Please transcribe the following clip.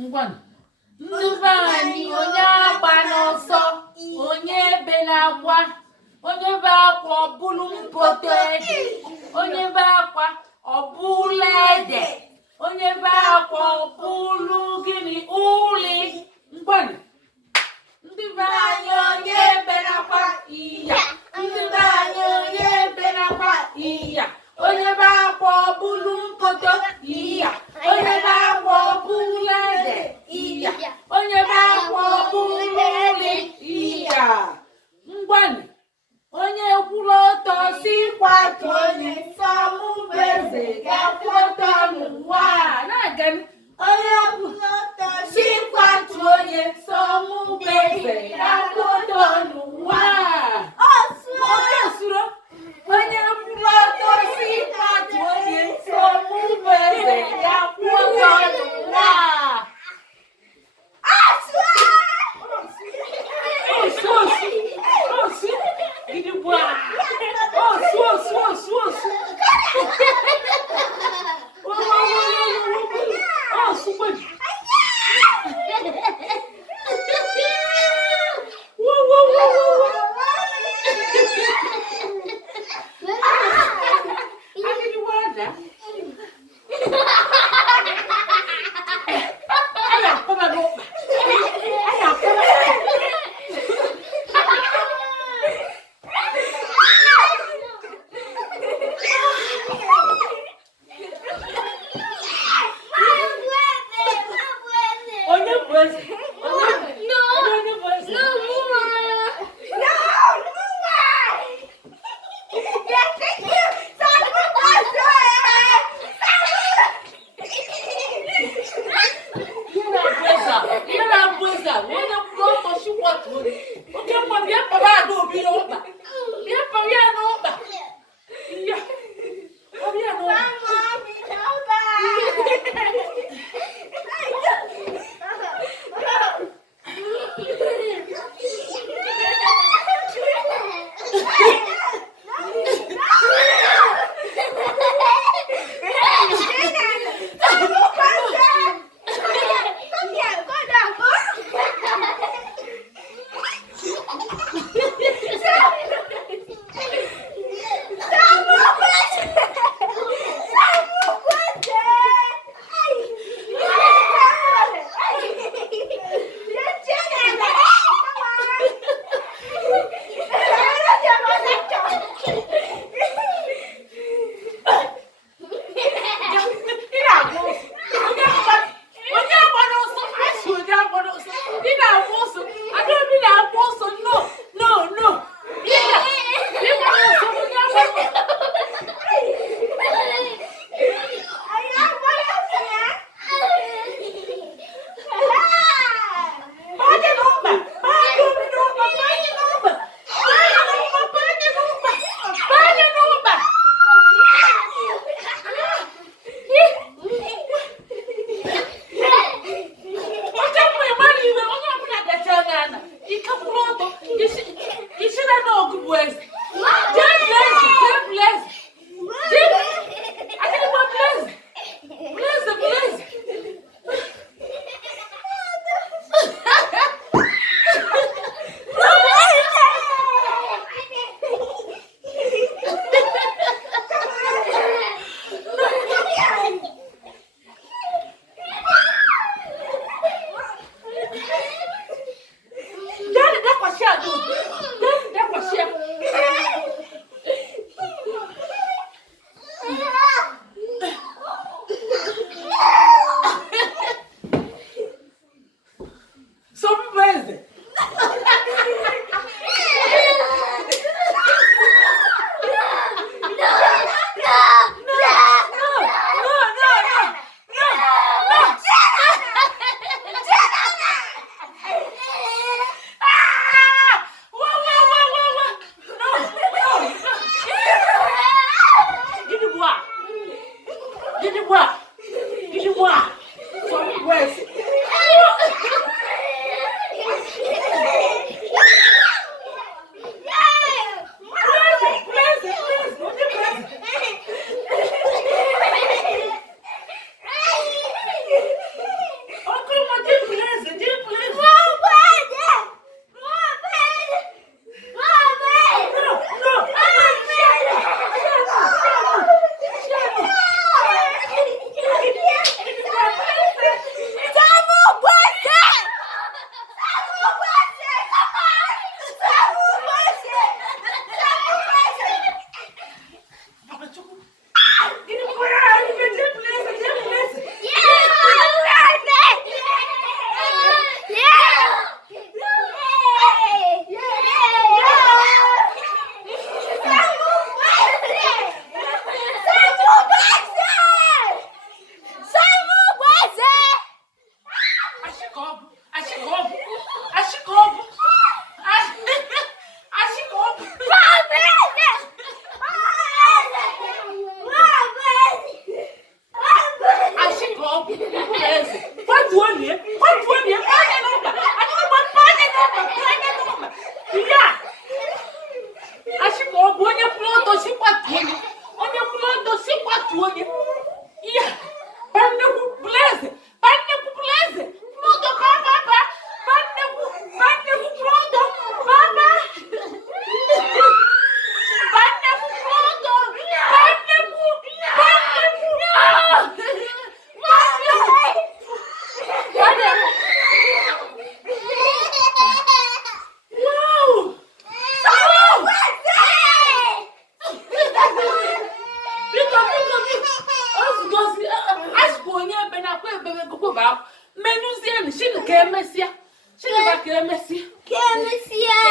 ngwanụ ndị be anyị onye agba n'ọsọ onye bela akwa onye be akwa ọbụlụ mpoto ede onye be akwa ọbụla ede onye be akwa ọbụlụ gịnị ụlị ngwanụ ndị be anyị onye bela akwa iya ndị be anyị onye bela akwa iya onye be akwa ọbụlụ mpoto iya onye be akwa ọbụla ede iya onye be akwa ọbụlụ ụlị iya ngwanụ onye kwụrụ ọtọ si kwatu onye sọmụbeze ga-akwụ ọtọ n'ụwa na-aga onye kwụrụ ọtọ si kwatu onye sọmụbeze ga-akwụ ọtọ n'ụwa osuro onye kwụrụ ọtọ si kwatu onye sọmụbeze ga-akwụ ọtọ n'ụwa eze kwatuo nie panye n'ụba achịkwa panye n'ụba ya achịkwa ọ bụ onye kwụrụ ọtọ si kwatuo onye kwụrụ ọtọ si kwatuo onye